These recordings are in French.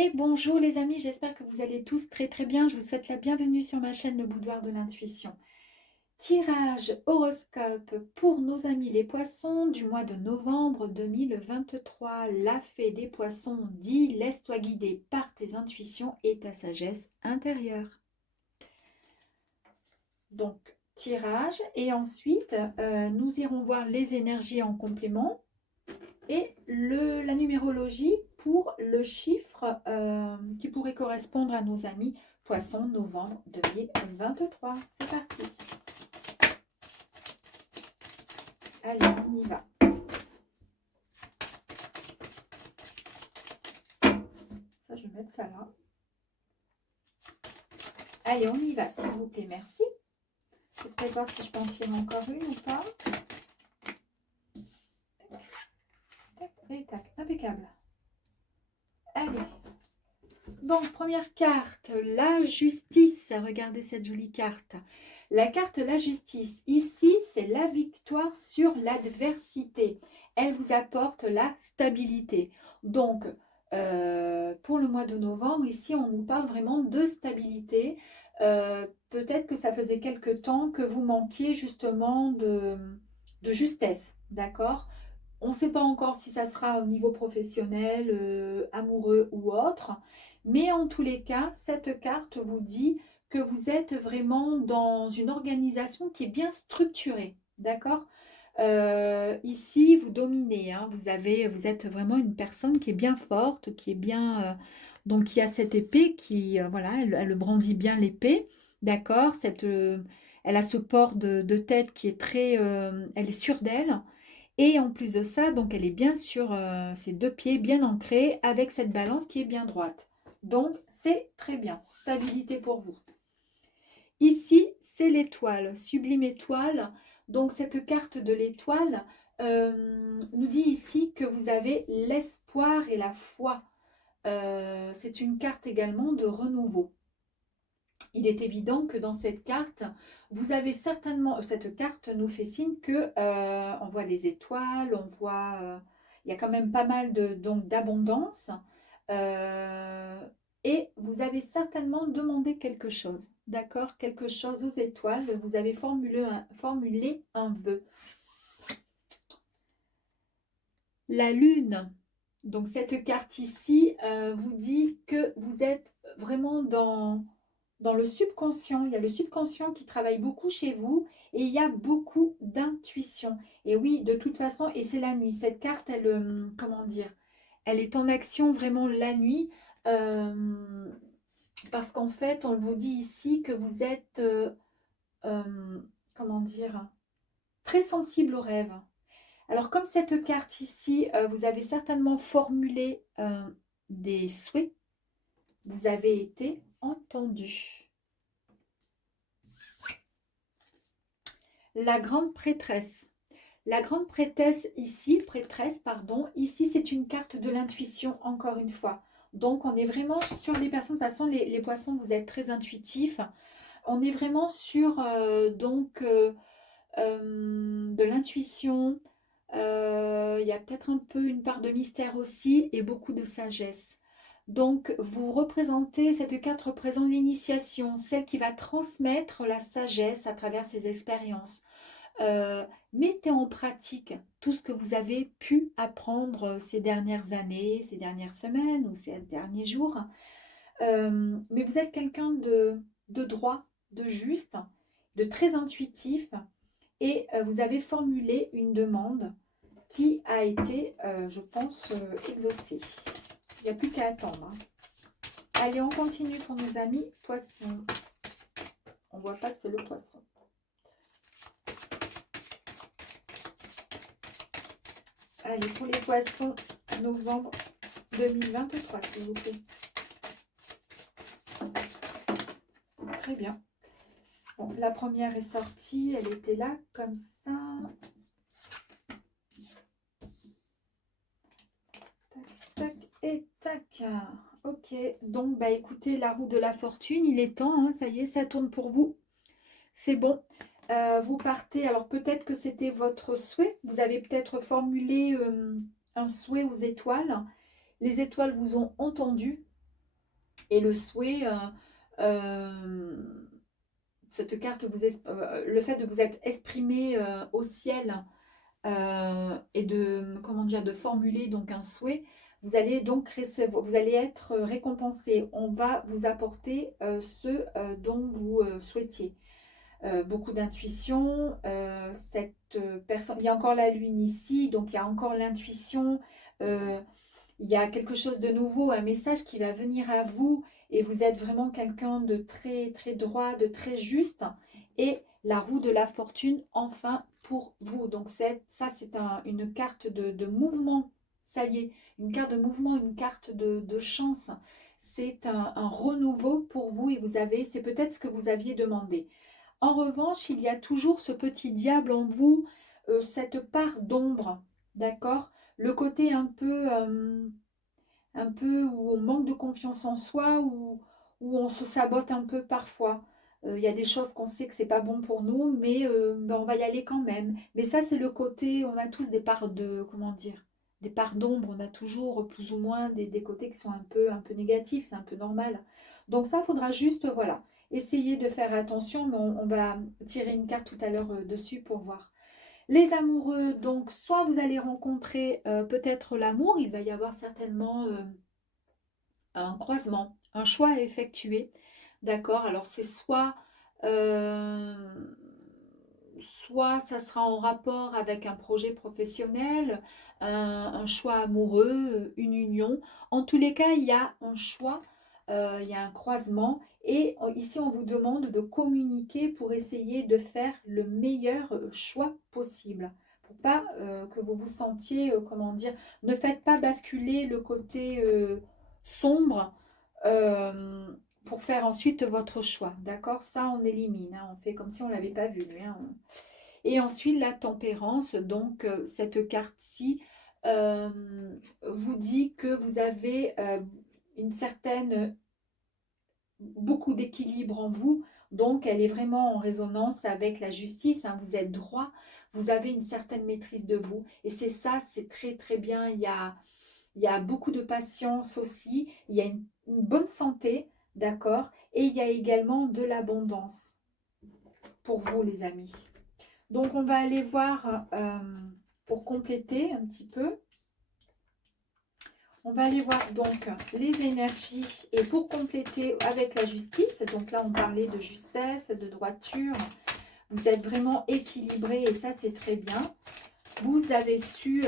Et bonjour les amis, j'espère que vous allez tous très très bien. Je vous souhaite la bienvenue sur ma chaîne Le Boudoir de l'Intuition. Tirage horoscope pour nos amis les poissons du mois de novembre 2023. La fée des poissons dit: laisse-toi guider par tes intuitions et ta sagesse intérieure. Donc, tirage et ensuite nous irons voir les énergies en complément et la numérologie pour le chiffre qui pourrait correspondre à nos amis Poisson novembre 2023. C'est parti. Allez, on y va. Ça, je vais mettre ça là. Allez, on y va, s'il vous plaît. Merci. Je vais peut-être voir si je peux en tirer encore une ou pas. Tac, et tac, impeccable. Allez. Donc, première carte, la justice. Regardez cette jolie carte. La carte la justice. Ici, c'est la victoire sur l'adversité. Elle vous apporte la stabilité. Donc, pour le mois de novembre, ici, on nous parle vraiment de stabilité. Peut-être que ça faisait quelque temps que vous manquiez justement de justesse, d'accord? On ne sait pas encore si ça sera au niveau professionnel, amoureux ou autre. Mais en tous les cas, cette carte vous dit que vous êtes vraiment dans une organisation qui est bien structurée. D'accord? Ici, vous dominez. Hein, vous êtes vraiment une personne qui est bien forte, qui est bien. Donc, qui a cette épée qui. Voilà, elle brandit bien l'épée. D'accord? Elle a ce port de tête qui est très. Elle est sûre d'elle. Et en plus de ça, donc elle est bien sur ses deux pieds, bien ancrés, avec cette balance qui est bien droite. Donc, c'est très bien. Stabilité pour vous. Ici, c'est l'étoile, sublime étoile. Donc, cette carte de l'étoile nous dit ici que vous avez l'espoir et la foi. C'est une carte également de renouveau. Il est évident que dans cette carte, vous avez certainement, cette carte nous fait signe que on voit des étoiles, on voit, il y a quand même pas mal donc d'abondance, euh, et vous avez certainement demandé quelque chose, d'accord, quelque chose aux étoiles. Vous avez formulé un vœu. La lune. Donc cette carte ici vous dit que vous êtes vraiment dans le subconscient. Il y a le subconscient qui travaille beaucoup chez vous et il y a beaucoup d'intuition. Et oui, de toute façon, et c'est la nuit. Cette carte, elle, comment dire, elle est en action vraiment la nuit euh, parce qu'en fait, on vous dit ici que vous êtes, comment dire, très sensible aux rêves. Alors, comme cette carte ici, vous avez certainement formulé des souhaits, vous avez été entendu. La grande prêtresse. La grande prêtresse, pardon, ici c'est une carte de l'intuition encore une fois. Donc on est vraiment sur des personnes, de toute façon les poissons vous êtes très intuitifs. On est vraiment sur de l'intuition. Il y a peut-être un peu une part de mystère aussi et beaucoup de sagesse. Donc, vous représentez, cette carte représente l'initiation, celle qui va transmettre la sagesse à travers ses expériences. Mettez en pratique tout ce que vous avez pu apprendre ces dernières années, ces dernières semaines ou ces derniers jours. Mais vous êtes quelqu'un de droit, de juste, de très intuitif et vous avez formulé une demande qui a été, je pense, exaucée. Il n'y a plus qu'à attendre. Hein. Allez, on continue pour nos amis poissons. On ne voit pas que c'est le poisson. Allez, pour les poissons, novembre 2023, s'il vous plaît. Très bien. Bon, la première est sortie, elle était là, comme ça. Tac, tac et tac. Ok, donc, bah écoutez, la roue de la fortune, il est temps, hein, ça y est, ça tourne pour vous. C'est bon. Vous partez, alors peut-être que c'était votre souhait. Vous avez peut-être formulé un souhait aux étoiles. Les étoiles vous ont entendu. Et le souhait, cette carte, le fait de vous être exprimé au ciel et de, comment dire, de formuler donc un souhait, vous allez donc vous allez être récompensé. On va vous apporter ce dont vous souhaitiez. Beaucoup d'intuition, cette personne, il y a encore la lune ici, donc il y a encore l'intuition, euh, il y a quelque chose de nouveau, un message qui va venir à vous et vous êtes vraiment quelqu'un de très très droit, de très juste et la roue de la fortune enfin pour vous. Donc ça c'est une carte de mouvement, ça y est, une carte de mouvement, une carte de chance. C'est un renouveau pour vous et c'est peut-être ce que vous aviez demandé. En revanche, il y a toujours ce petit diable en vous, cette part d'ombre, d'accord? Le côté un peu où on manque de confiance en soi, où on se sabote un peu parfois. Il y a des choses qu'on sait que c'est pas bon pour nous, mais ben, on va y aller quand même. Mais ça, c'est le côté, on a tous des parts de, comment dire, des parts d'ombre, on a toujours plus ou moins des côtés qui sont un peu négatifs, c'est un peu normal. Donc ça, il faudra juste, voilà, essayer de faire attention, mais on va tirer une carte tout à l'heure dessus pour voir. Les amoureux, donc soit vous allez rencontrer peut-être l'amour, il va y avoir certainement un croisement, un choix à effectuer. D'accord? Alors c'est euh, soit ça sera en rapport avec un projet professionnel, un choix amoureux, une union. En tous les cas, il y a un choix, il y a un croisement. Et ici, on vous demande de communiquer pour essayer de faire le meilleur choix possible. Pour pas que vous vous sentiez, comment dire, ne faites pas basculer le côté sombre euh, pour faire ensuite votre choix. D'accord? Ça, on élimine. Hein, on fait comme si on ne l'avait pas vu. Hein. Et ensuite, la tempérance. Donc, cette carte-ci euh, vous dit que vous avez une certaine, beaucoup d'équilibre en vous. Donc, elle est vraiment en résonance avec la justice. Hein, vous êtes droit. Vous avez une certaine maîtrise de vous. Et c'est ça, c'est très, très bien. Il y a beaucoup de patience aussi, il y a une bonne santé, d'accord? Et il y a également de l'abondance pour vous, les amis. Donc, on va aller voir, pour compléter un petit peu, on va aller voir donc les énergies et pour compléter avec la justice, donc là on parlait de justesse, de droiture, vous êtes vraiment équilibré et ça c'est très bien. Vous avez su,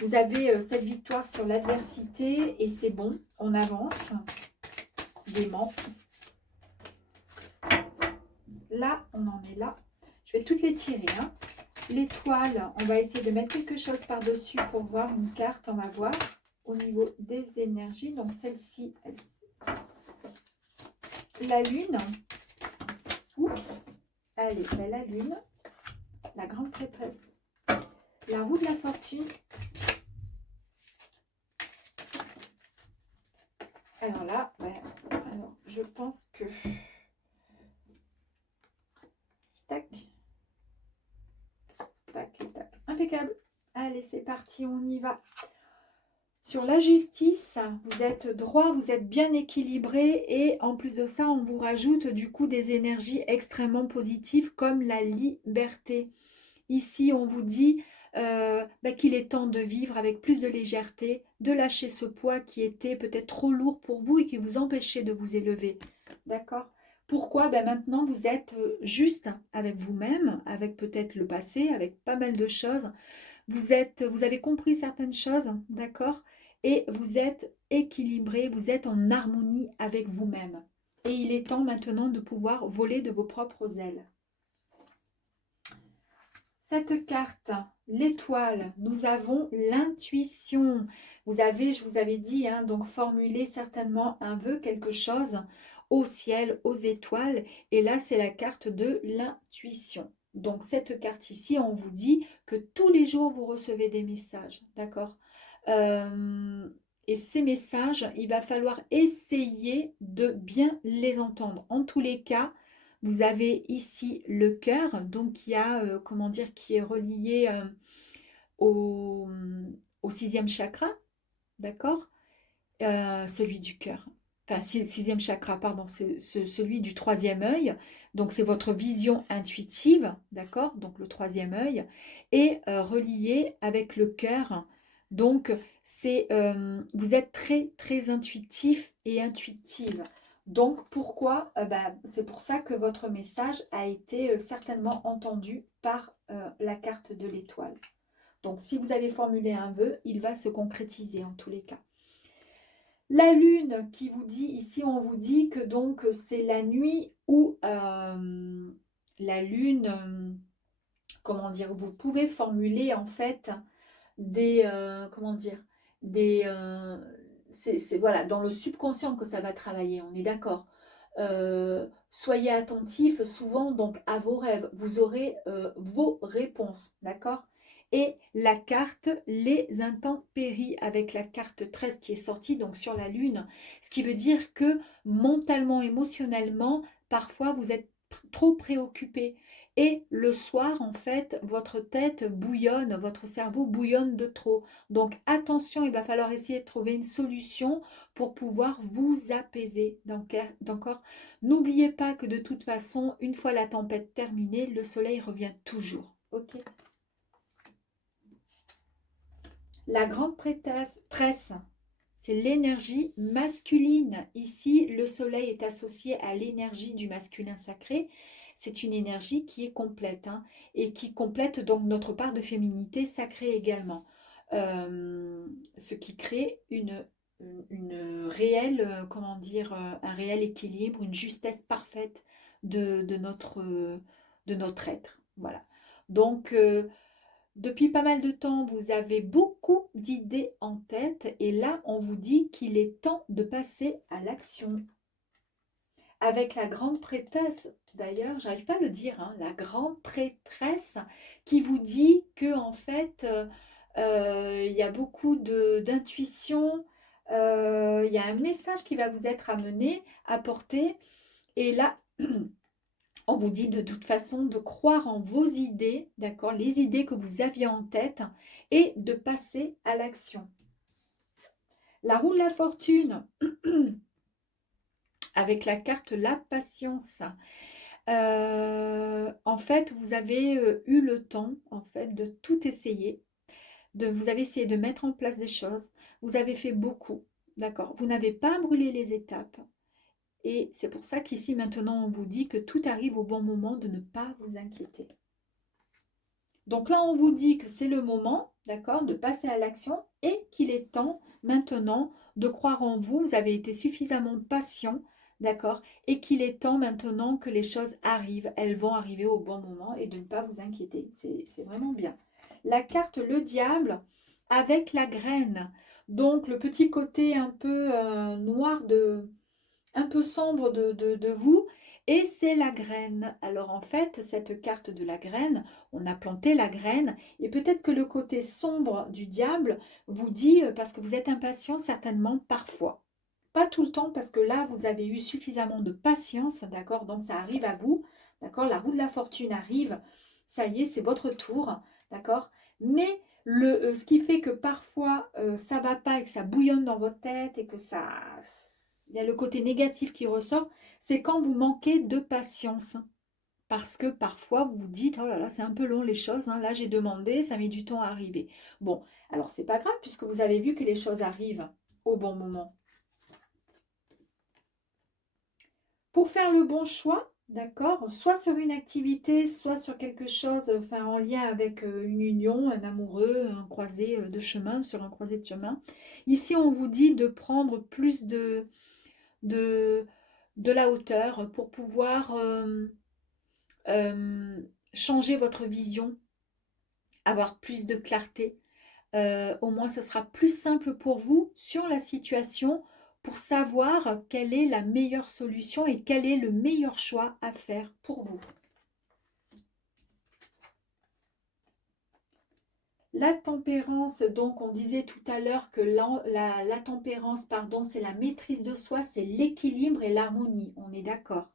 vous avez cette victoire sur l'adversité et c'est bon, on avance gaiement. Là, on en est là. Je vais toutes les tirer. Hein. L'étoile, on va essayer de mettre quelque chose par-dessus pour voir une carte. On va voir au niveau des énergies. Donc celle-ci, la lune. Oups. Allez, ben, la lune. La grande prêtresse. La roue de la fortune. Alors là, ben, alors, je pense que... Tac. Tac, tac. Impeccable. Allez, c'est parti, on y va. Sur la justice, vous êtes droit, vous êtes bien équilibré et en plus de ça, on vous rajoute du coup des énergies extrêmement positives comme la liberté. Ici, on vous dit qu'il est temps de vivre avec plus de légèreté, de lâcher ce poids qui était peut-être trop lourd pour vous et qui vous empêchait de vous élever. D'accord? Pourquoi? Maintenant, vous êtes juste avec vous-même, avec peut-être le passé, avec pas mal de choses. Vous avez compris certaines choses, d'accord? Et vous êtes équilibré, vous êtes en harmonie avec vous-même. Et il est temps maintenant de pouvoir voler de vos propres ailes. Cette carte, l'étoile, nous avons l'intuition. Je vous avais dit, hein, donc formulez certainement un vœu, quelque chose au ciel, aux étoiles. Et là, c'est la carte de l'intuition. Donc cette carte ici, on vous dit que tous les jours, vous recevez des messages, d'accord? Et ces messages, il va falloir essayer de bien les entendre. En tous les cas, vous avez ici le cœur, donc qui a, comment dire, qui est relié au sixième chakra, d'accord? Celui du cœur. enfin sixième chakra, pardon, c'est celui du troisième œil. Donc c'est votre vision intuitive, d'accord? Donc le troisième œil est relié avec le cœur. Donc c'est vous êtes très très intuitif et intuitive. Donc pourquoi? C'est pour ça que votre message a été certainement entendu par la carte de l'étoile. Donc si vous avez formulé un vœu, il va se concrétiser en tous les cas. La lune qui vous dit, ici on vous dit que donc c'est la nuit où la lune, comment dire, vous pouvez formuler en fait des, comment dire, des, voilà, dans le subconscient que ça va travailler, on est d'accord. Soyez attentifs souvent donc à vos rêves, vous aurez vos réponses, d'accord? Et la carte, les intempéries, avec la carte 13 qui est sortie donc sur la lune, ce qui veut dire que mentalement, émotionnellement, parfois vous êtes trop préoccupé. Et le soir, en fait, votre tête bouillonne, votre cerveau bouillonne de trop. Donc attention, il va falloir essayer de trouver une solution pour pouvoir vous apaiser. D'accord? N'oubliez pas que de toute façon, une fois la tempête terminée, le soleil revient toujours. Ok? La grande prêtresse, c'est l'énergie masculine. Ici, le soleil est associé à l'énergie du masculin sacré. C'est une énergie qui est complète hein, et qui complète donc notre part de féminité sacrée également. Ce qui crée une réelle, comment dire, un réel équilibre, une justesse parfaite de notre être. Voilà. Donc, depuis pas mal de temps, vous avez beaucoup d'idées en tête et là, on vous dit qu'il est temps de passer à l'action. Avec la grande prêtresse, d'ailleurs, j'arrive pas à le dire, hein, la grande prêtresse qui vous dit que en fait, il y a beaucoup d'intuition, il y a un message qui va vous être amené, apporté. Et là, on vous dit de toute façon de croire en vos idées, d'accord, les idées que vous aviez en tête et de passer à l'action. La roue de la fortune avec la carte la patience. En fait, vous avez eu le temps en fait de tout essayer. Vous avez essayé de mettre en place des choses. Vous avez fait beaucoup, d'accord. Vous n'avez pas brûlé les étapes. Et c'est pour ça qu'ici maintenant on vous dit que tout arrive au bon moment, de ne pas vous inquiéter. Donc là on vous dit que c'est le moment, d'accord, de passer à l'action et qu'il est temps maintenant de croire en vous. Vous avez été suffisamment patient, d'accord, et qu'il est temps maintenant que les choses arrivent. Elles vont arriver au bon moment et de ne pas vous inquiéter. C'est vraiment bien. La carte le diable avec la graine. Donc le petit côté un peu noir un peu sombre de vous, et c'est la graine. Alors en fait, cette carte de la graine, on a planté la graine, et peut-être que le côté sombre du diable vous dit, parce que vous êtes impatient certainement parfois. Pas tout le temps, parce que là, vous avez eu suffisamment de patience, d'accord? Donc ça arrive à vous, d'accord? La roue de la fortune arrive, ça y est, c'est votre tour, d'accord? Mais ce qui fait que parfois ça va pas et que ça bouillonne dans votre tête et que ça, il y a le côté négatif qui ressort, c'est quand vous manquez de patience. Parce que parfois vous vous dites, oh là là, c'est un peu long les choses, hein. Là j'ai demandé, ça met du temps à arriver. Bon, alors c'est pas grave puisque vous avez vu que les choses arrivent au bon moment. Pour faire le bon choix, d'accord, soit sur une activité, soit sur quelque chose enfin, en lien avec une union, un amoureux, un croisé de chemin, sur un croisé de chemin. Ici, on vous dit de prendre plus de, de la hauteur pour pouvoir changer votre vision, avoir plus de clarté. Au moins, ce sera plus simple pour vous sur la situation pour savoir quelle est la meilleure solution et quel est le meilleur choix à faire pour vous. La tempérance, donc on disait tout à l'heure que la tempérance, pardon, c'est la maîtrise de soi, c'est l'équilibre et l'harmonie, on est d'accord.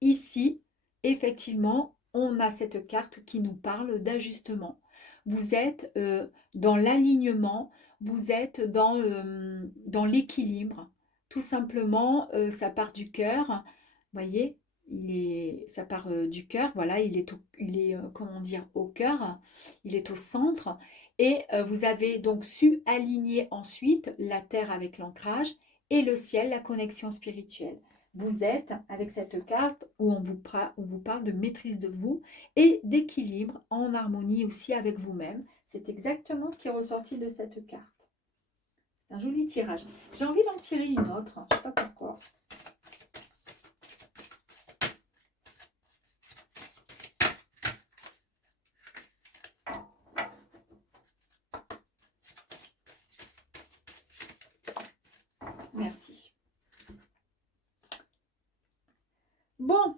Ici, effectivement, on a cette carte qui nous parle d'ajustement. Vous êtes dans l'alignement, vous êtes dans l'équilibre, tout simplement, ça part du cœur. Vous voyez, ça part du cœur. Voilà, comment dire, au cœur. Il est au centre. Et vous avez donc su aligner ensuite la terre avec l'ancrage et le ciel, la connexion spirituelle. Vous êtes avec cette carte où on vous parle de maîtrise de vous et d'équilibre en harmonie aussi avec vous-même. C'est exactement ce qui est ressorti de cette carte. C'est un joli tirage. J'ai envie d'en tirer une autre, je ne sais pas pourquoi. Merci. Bon,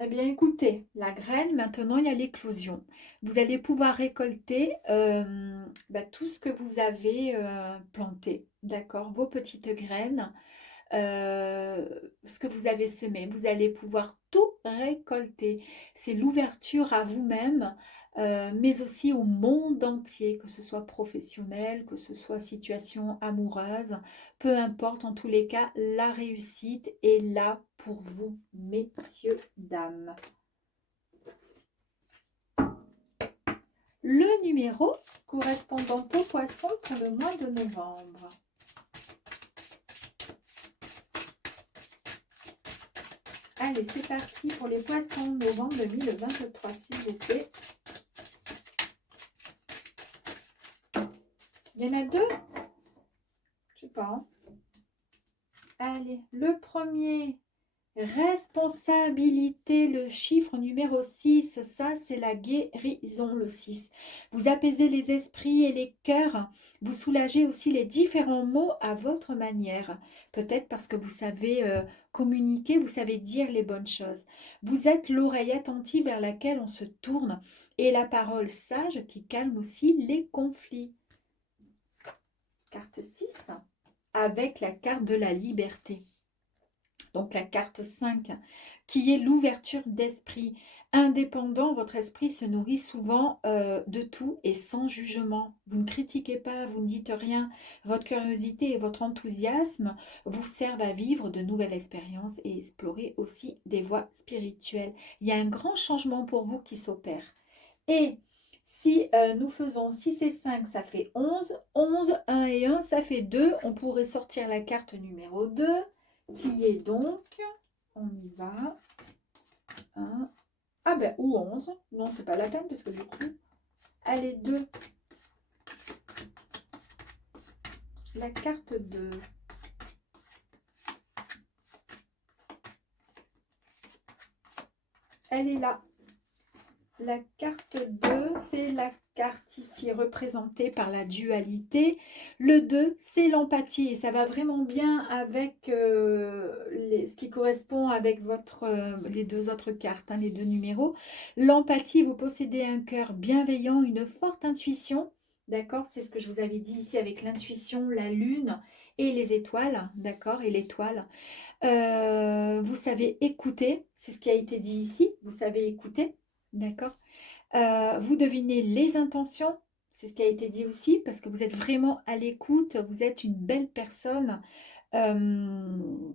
eh bien écoutez, la graine, maintenant il y a l'éclosion. Vous allez pouvoir récolter tout ce que vous avez planté, d'accord? Vos petites graines, ce que vous avez semé. Vous allez pouvoir tout récolter. C'est l'ouverture à vous-même, mais aussi au monde entier, que ce soit professionnel, que ce soit situation amoureuse, peu importe, en tous les cas, la réussite est là pour vous, messieurs, dames. Le numéro correspondant au poisson pour le mois de novembre. Allez, c'est parti pour les poissons, novembre 2023, s'il vous plaît. Il y en a deux? Je sais pas. Hein. Allez, le premier, responsabilité, le chiffre numéro 6. Ça, c'est la guérison, le 6. Vous apaisez les esprits et les cœurs. Vous soulagez aussi les différents mots à votre manière. Peut-être parce que vous savez communiquer, vous savez dire les bonnes choses. Vous êtes l'oreille attentive vers laquelle on se tourne et la parole sage qui calme aussi les conflits. Carte 6, avec la carte de la liberté. Donc la carte 5, qui est l'ouverture d'esprit. Indépendant, votre esprit se nourrit souvent de tout et sans jugement. Vous ne critiquez pas, vous ne dites rien. Votre curiosité et votre enthousiasme vous servent à vivre de nouvelles expériences et explorer aussi des voies spirituelles. Il y a un grand changement pour vous qui s'opère. Et si nous faisons 6 et 5, ça fait 11. 11, 1 et 1, ça fait 2. On pourrait sortir la carte numéro 2, qui est donc, on y va, 1, ah ben, ou 11. Non, c'est pas la peine, parce que du coup, allez, 2. La carte 2. Elle est là. La carte 2, c'est la carte ici représentée par la dualité. Le 2, c'est l'empathie et ça va vraiment bien avec ce qui correspond avec les deux autres cartes, hein, les deux numéros. L'empathie, vous possédez un cœur bienveillant, une forte intuition. D'accord, c'est ce que je vous avais dit ici avec l'intuition, la lune et les étoiles. D'accord, et l'étoile. Vous savez écouter, c'est ce qui a été dit ici. Vous savez écouter. D'accord. Vous devinez les intentions, c'est ce qui a été dit aussi, parce que vous êtes vraiment à l'écoute, vous êtes une belle personne. On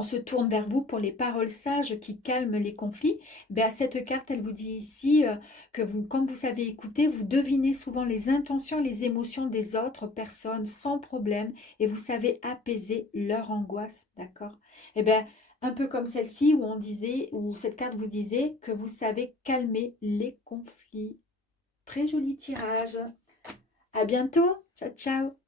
se tourne vers vous pour les paroles sages qui calment les conflits. Ben, cette carte, elle vous dit ici que vous, comme vous savez écouter, vous devinez souvent les intentions, les émotions des autres personnes sans problème et vous savez apaiser leur angoisse, d'accord? Eh bien, un peu comme celle-ci où on disait, où cette carte vous disait que vous savez calmer les conflits. Très joli tirage. À bientôt. Ciao, ciao.